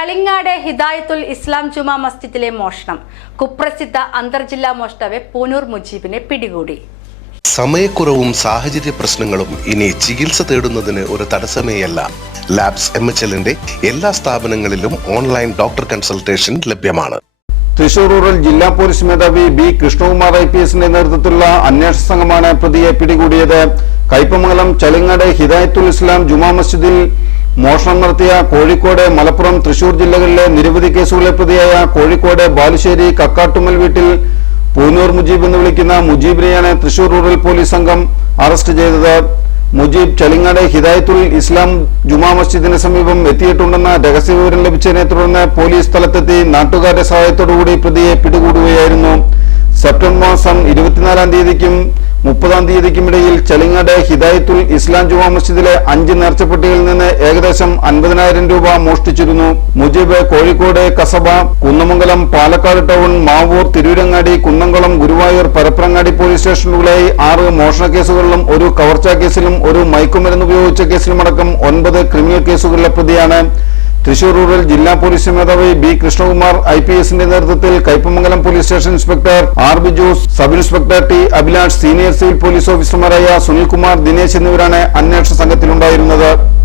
ചളിങ്ങാട് ഹിദായത്തുൽ ഇസ്ലാം ജുമാ മസ്ജിദിലെ മോഷണം. കുപ്രസിദ്ധ അന്തർജില്ലാ മോഷ്ടാവ് പൂനൂർ മുജീബിനെ പിടികൂടി. സമയക്കുറവും സാഹചര്യ പ്രശ്നങ്ങളും ഇനി ചികിത്സ തേടുന്നതിന് ഒരു തടസ്സമേയല്ല. ലാബ്സ് MHLന്റെ എല്ലാ സ്ഥാപനങ്ങളിലും ഓൺലൈൻ ഡോക്ടർ കൺസൾട്ടേഷൻ ലഭ്യമാണ്. തൃശൂർ റൂറൽ ജില്ലാ പോലീസ് മേധാവി ബി കൃഷ്ണകുമാർ IPSന്റെ നേതൃത്വത്തിലുള്ള അന്വേഷണ സംഘമാണ് പ്രതിയെ പിടികൂടിയത്. കയ്പമംഗലം ചളിങ്ങാട് ഹിദായത്തുൽ ഇസ്ലാം ജുമാ മസ്ജിദിൽ മോഷണം നടത്തിയ കോഴിക്കോട്, മലപ്പുറം, തൃശൂർ ജില്ലകളിലെ നിരവധി കേസുകളിലെ പ്രതിയായ കോഴിക്കോട് ബാലുശ്ശേരി കക്കാട്ടുമ്മൽ വീട്ടിൽ പൂനൂർ മുജീബ് എന്ന് വിളിക്കുന്ന മുജീബിനെയാണ് തൃശൂർ റൂറൽ പോലീസ് സംഘം അറസ്റ്റ് ചെയ്തത്. മുജീബ് ചളിങ്ങാട് ഹിദായത്തുൽ ഇസ്ലാം ജുമാ മസ്ജിദിന് സമീപം എത്തിയിട്ടുണ്ടെന്ന രഹസ്യവിവരം ലഭിച്ചതിനെ തുടർന്ന് പോലീസ് സ്ഥലത്തെത്തി നാട്ടുകാരുടെ സഹായത്തോടുകൂടി പ്രതിയെ പിടികൂടുകയായിരുന്നു. സെപ്റ്റംബർ മാസം 24-ാം തീയതിക്കും 30-ാം തീയതിക്കും ഇടയിൽ ചളിങ്ങാട് ഹിദായത്തുൽ ഇസ്ലാം ജുമാ മസ്ജിദിലെ 5 നേർച്ചപ്പെട്ടികളിൽ നിന്ന് ഏകദേശം 50,000 രൂപ മോഷ്ടിച്ചിരുന്നു. മുജീബ് കോഴിക്കോട് കസബ, കുന്നമംഗലം, പാലക്കാട് ടൗൺ, മാവൂർ, തിരൂരങ്ങാടി, കുന്നംകുളം, ഗുരുവായൂർ, പരപ്പനങ്ങാടി പോലീസ് സ്റ്റേഷനുകളിലായി 6 മോഷണ കേസുകളിലും 1 കവർച്ചാ കേസിലും 1 മയക്കുമരുന്ന് ഉപയോഗിച്ച കേസിലുമടക്കം 9 ക്രിമിനൽ കേസുകളിലെ പ്രതിയാണ്. തൃശൂർ റൂറൽ ജില്ലാ പോലീസ് മേധാവി ബി കൃഷ്ണകുമാർ IPSന്റെ നേതൃത്വത്തിൽ Kaipamangalam police station inspector R Bijos, sub inspector T Abhilash, senior civil police ഓഫീസർമാരായ സുനിൽകുമാർ, ദിനേശ് എന്നിവരാണ് അന്വേഷണ സംഘത്തിലുണ്ടായിരുന്നത്.